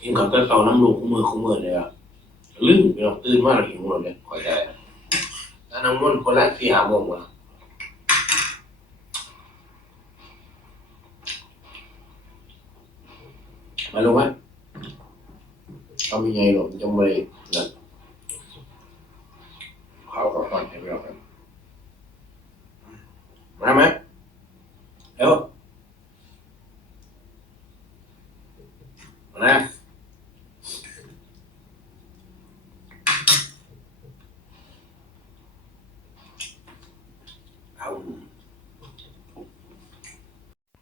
กินกับก็เตาน้ำลูกคู่มือคู่มือเลยอะลื่นไปหรอกตื่นมาแล้วหิวหมดเลยคอยได้แล้วน้ำมันคนละสี่หาโมงวะมาลงไหมเอามีไงหรอกจังไม่นั่นข้าวกับก่อนให้ไปเอากันมาไหมเร็วมานะ เอา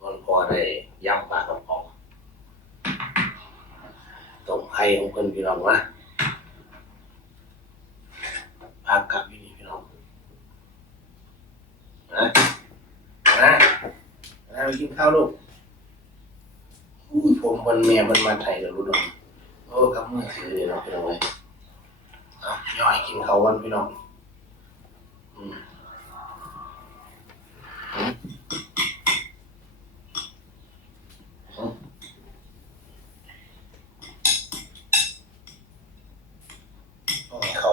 มันพอ ได้ย่ำปลากระป๋องตรงไข่ของคนพี่น้องวะปลากลับพี่นี่พี่น้องนะนะนะไปกินข้าวลูกอุ้ผมมันแม่มันมาไทยแล้วรู้ดองโอ้กำมือถือเลยเนาะพี่น้องเลยเอาย่อยกินข้าววันพี่น้องอืม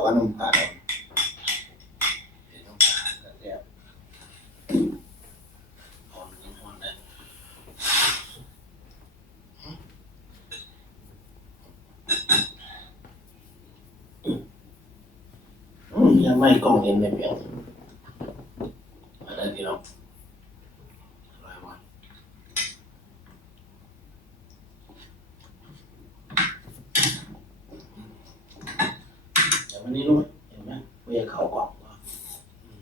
ก็นุ่มผ่าแล้วเห็นนุ่มผ่าแล้วเดี๋ยวหอมยิ่งหอมเลยอืมยังไม่กล้องเห็นไม่เพียงอะไรพี่น้องอร่อยมากเดี๋ยววั นนี้รู้ไหมเห็นไหมไม่อยาเข้ากล่องว่ะอืม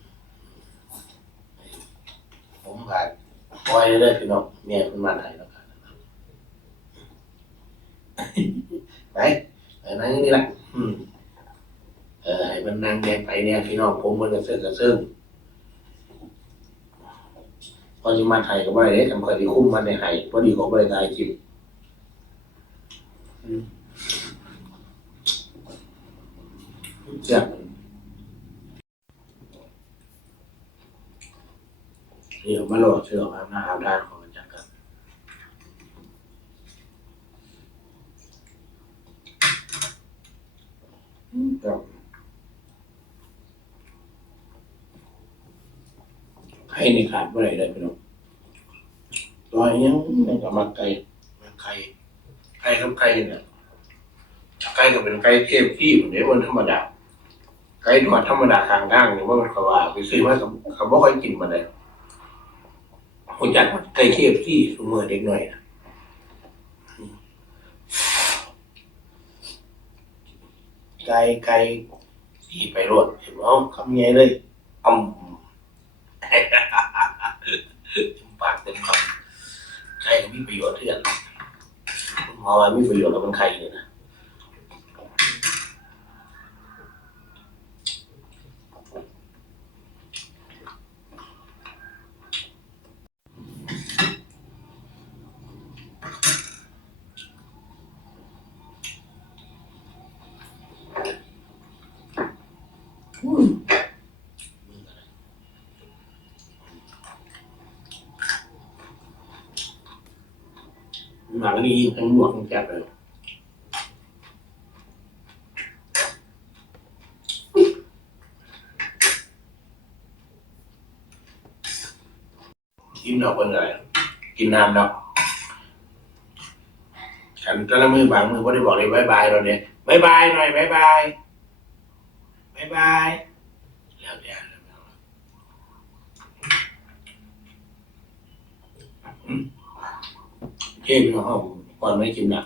ผมผ่านปล่อยเลยพี่น้องเมียคุณมาไหนแล้วกันไปไปนั่งนี่แหละเออให้มันนั่งแดงไปเนี่ยพี่น้องผมมันกระเซิงกระเซิงพอจิมาไทยก็บ่ได้ทำคอยที่คุ้มมันในไห้พอดีของบริการคลิปอืม เจ้าเดี๋ยวมาโหลดเชื่อมาหน้าอาบด้านของมันจักกันครับให้ในขาดเมื่อไรได้พี่น้องรอยยังมันกับมาไก่มาไก่ไก่กับไก่เนี่ย ไก่ก็เป็นไก่เทพที่เหมือนเดิมธรรมดา ไก่ทอดธรรมดาทางด่างเนี่ยว่ามันขาว่าไปซื้อมาเขาเขาบ่ค่อยกินมาเลยคนจัดมันไก่เทพที่สมือเด็กหน่อยนะไก่ไก่ที่ไปรวดเห็นไหมคำไงเลยอ่ำจุ่มปากเต็มคำไก่มีประโยชน์เท่ากันหมอว่ามีประโยชน์แล้วมันไข่เลยนะ หนังนี่ทั้งหมวกทั้งแก๊ปเลยกินดอกเป็นไรกินน้ำดอกฉันก็ละมือบางมือก็ได้บอกเลยบายบายเราเนี่ยบายบายหน่อยบายบาย บายบายแล้วเดี๋ยวแล้วอืมเฮ้ยพี่น้องก่อนไม่กินหนัก